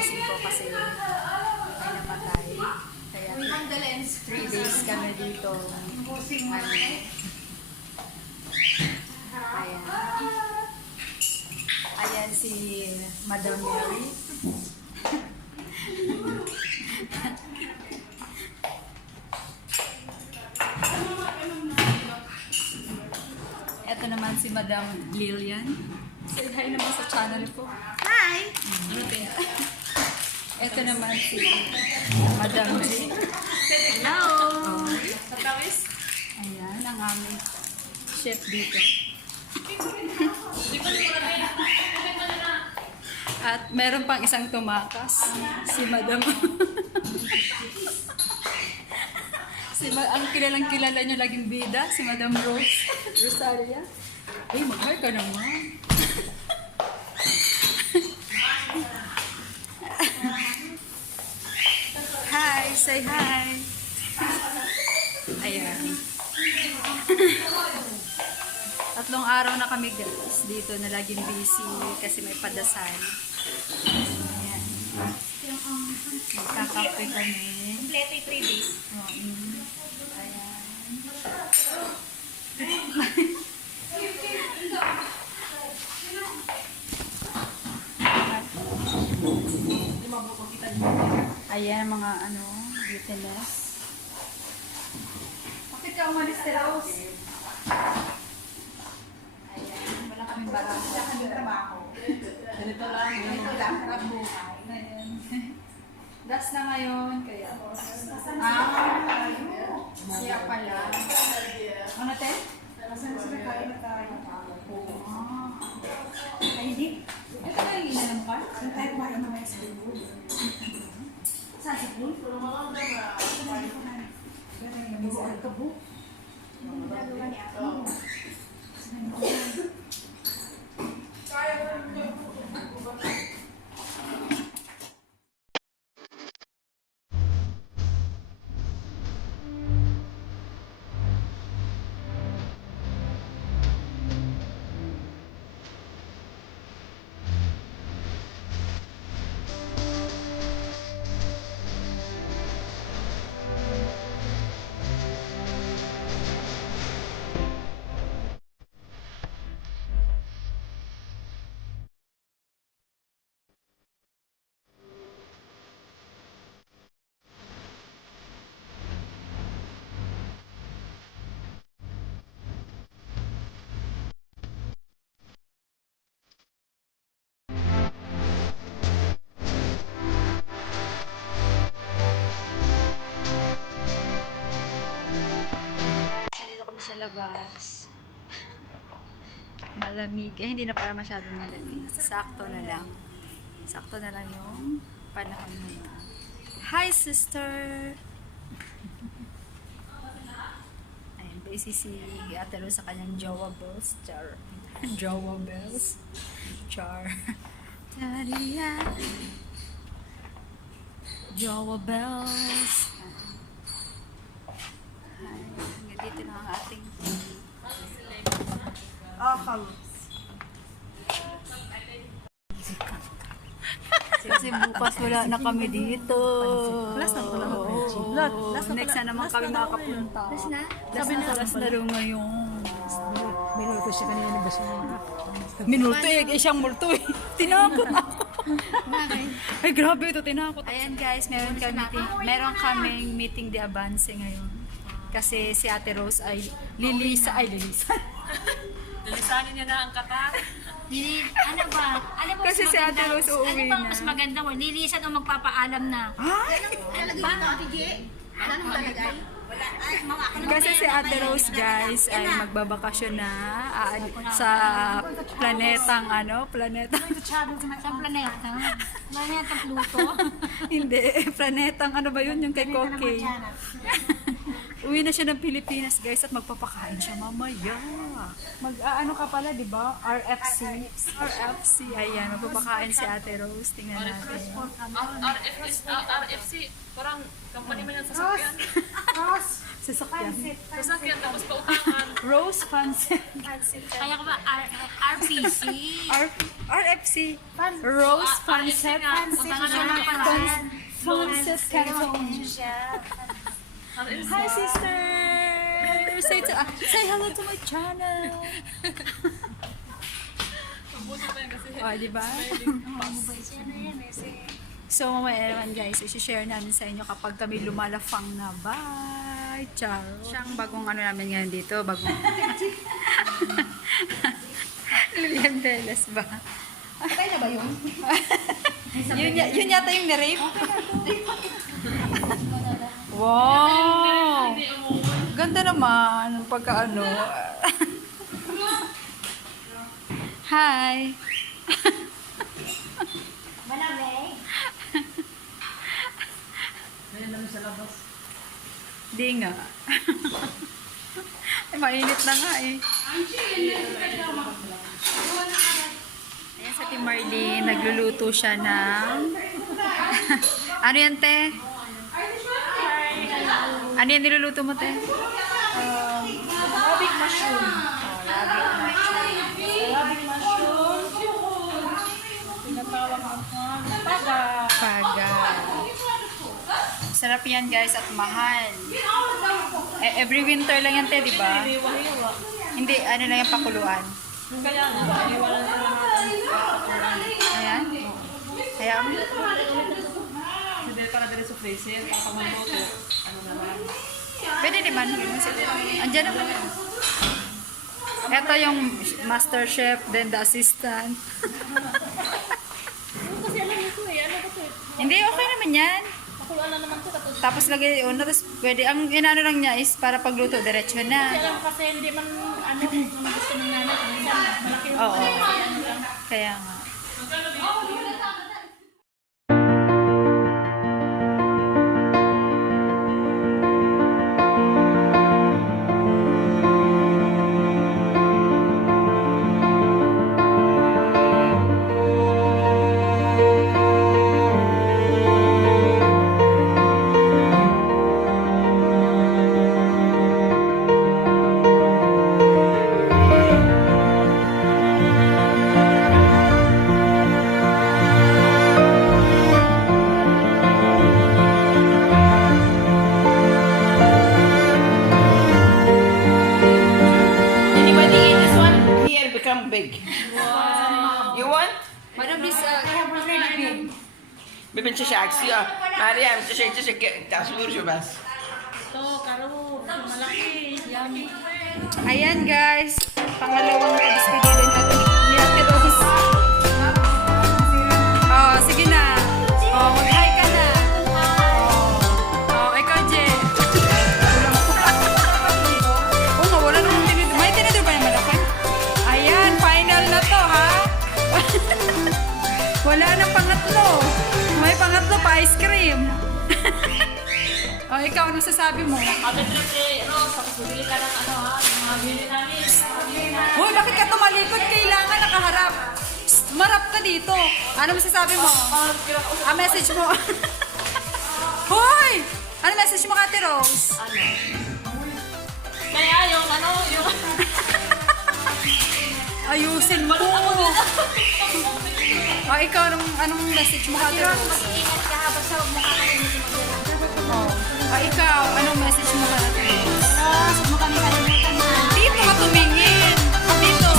cousin ko kasi may namatay. Kaya 3 days kami dito. Ano, ayan. Ayan si Madam Mary. Ito naman si Madam Lillian. Say hi naman sa channel ko. Hi! Ito naman si Madam G. Hello! Ayan, ang aming chef dito. At meron pang isang tumakas. Si Madam. Ang kilalang-kilala nyo laging bida, si Madam Rose. Rosaria. Ay, mag-hi ka naman. Hi, say hi. Ayan. 3 araw na kami guys dito na laging busy kasi may padasal. Ayan. Magkakape kami. Kompleto 3 days. Ayan. Ayan mga ano, glutinous. Bakit ka umalis si Rose? Ayan, wala kaming barang. Wala kaming trabaho. Ganito lang. Ganito lang, harap buhay. Ayan. Das na ngayon, kaya. Siya pala. Ano, te? Saan sila kain na tayo? Ay, hindi. Ito na yung inalam ka? Saan tayo kumain na may sa loob? Saan sa loob? Dito kami sa labas. Malamig. Eh, hindi na para masyadong malamig. Sakto na lang. Sakto na lang yung panahon na. Hi, sister! Ayun, busy si Ate Rose sa kanyang Jowa Bells. Char. Jowa Bells. Char. Taria. Jowa Bells. Hanggang dito na ang ating kasi bukas wala na kami dito. Last na pala ako. Next na naman kami makakapunta. Sabi na last na rin ngayon. Minuto siya kanina na ba siya? Minuto eh, siyang multo eh. Tinakot ako. Ay grabe ito, tinakot. Ayan guys, meron kaming meeting de avance ngayon. Kasi si Ate Rose ay lilisa. Dalisanin niya na ang Qatar. Ano ba? Ano ba Kasi si Ate Rose uuwi ano ba na. mas maganda mo? Nilisan o magpapaalam na? Ano ba? Ano talaga? Wala. Ay, Kasi si Ate Rose guys ay magbabakasyon na sa planetang planetang Sa planeta? Planetang Pluto? hindi, planetang ano ba yun yung kay Koke. Uwi na siya ng Pilipinas guys at magpapakain siya mamaya. Mag-ano ka pala, di ba? RFC. RFC. Ayan, magpapakain si Ate Rose. Tingnan natin. RFC, parang company mo yan sa sakyan. Sasakyan. Sasakyan, tapos pautangan. Rose Pancit. Kaya ko ba, RPC? RFC. Rose Pancit. Utangan siya ng panahon. Pancit Canton. Hi, sister! Say hello to my channel! Oh, di ba? So, mamaya naman guys, isi-share namin sa inyo kapag kami lumalafang na. Bye! Ciao! Siyang bagong ano namin ngayon dito, bagong... Lilian Velas ba? Okay na ba yun? Yun yata yung na-rape? Wow! Ganda naman, pagka ano. Hi! Malamig. Di nga. Ay, mainit na nga eh. Ayan sa Team Marlene, nagluluto siya ng... ano yan, te? Ano yan niluluto mo, te? Rabbit mushroom. Tinatawag ang paga. Paga. Sarap yan, guys, at mahal. Every winter lang yan, te, di ba? Hiwa-hiwa. Hindi, ano lang yung pakuluan. Kaya nga, hiwa lang sa mga Ayan. Kaya mo. hindi para dali sa freezer. Kapag magluto, ano naman. Pwede naman. Andiyan naman. Ito yung master chef, then the assistant. Kasi alam niyo ko eh. Ano ba ito? Hindi, okay naman yan. Pakuluan na naman ito. Tapos Tapos lagay uno, tapos pwede. Ang inaano lang niya is para pagluto, diretso kasi na. alam ko kasi hindi man ano kung gusto ng nanay. Minsan malaki yung Oo. ano lang. Kaya nga. Anybody eat this one? Here become big. You want? Madam, this ببنت شاكسي مريم تشك تصوير شو بس Ito, karo. Malaki. Yummy. Ayan guys, pangalawang despedida ni Ate Rose. Oh, sige na. Oh, mag-hi ka na. Oh, ikaw, Je. Oh, nga, wala namang tinidor. May tinidor ba yung malaki? Ayan, final na to, ha? Wala nang pangatlo. May pangatlo pa, ice cream. Oh, ikaw, ano sasabi mo? Ate Triple, Rose, tapos bibili ka ng ano ha, yung mga bili namin. Hoy, bakit ka tumalikod? Kailangan nakaharap. Psst, marap ka dito. Ano masasabi mo? Ah, message mo. Hoy! Ano message mo, Ate Rose? Kaya yung ano, yung... Ayusin mo. Oh, ikaw, anong message mo, Ate Rose? Mag-iingat ka habang sa mukha ka rin Oh. Ah, ikaw, anong message mo, Ate Rose? Rose, huwag mo kami kalimutan na. Dito ka tumingin. Dito.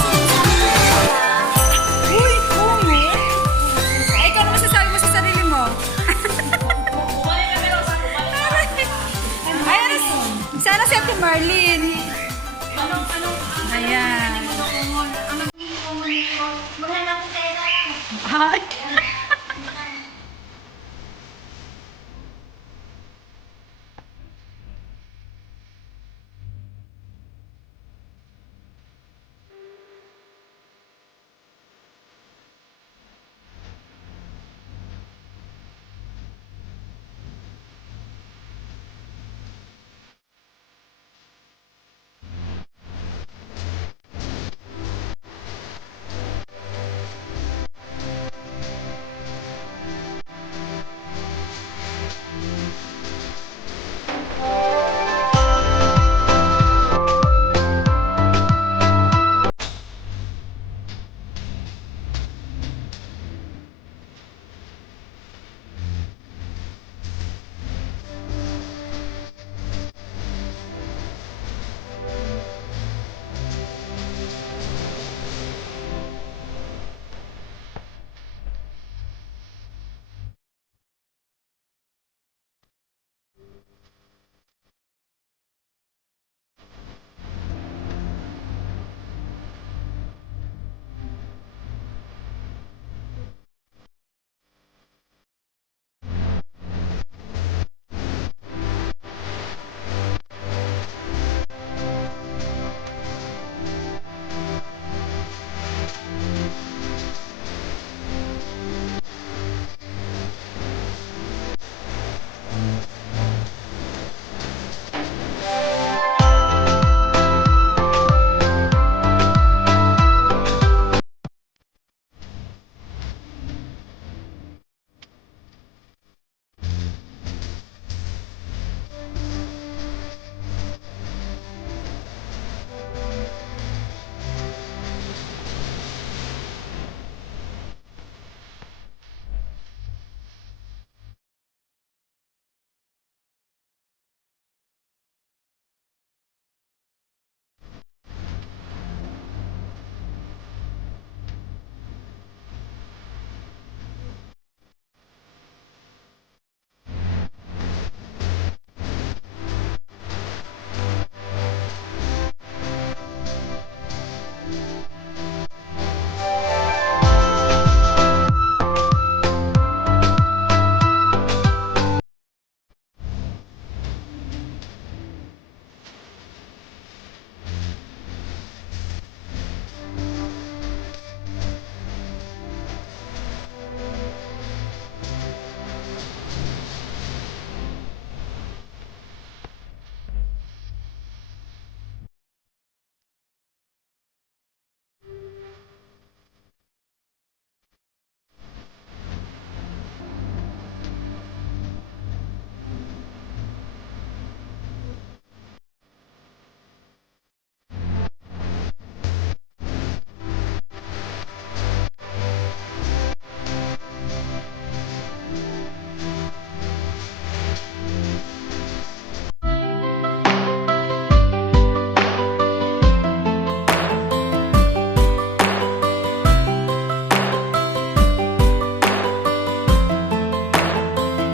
Uy, kumo. Ay, ikaw, ano masasabi mo sa sarili mo? Bumalik kami, Rose. Ayan, sana si Ate Marlene. Anong, Ayan. maghanap tayo na lang. Hi.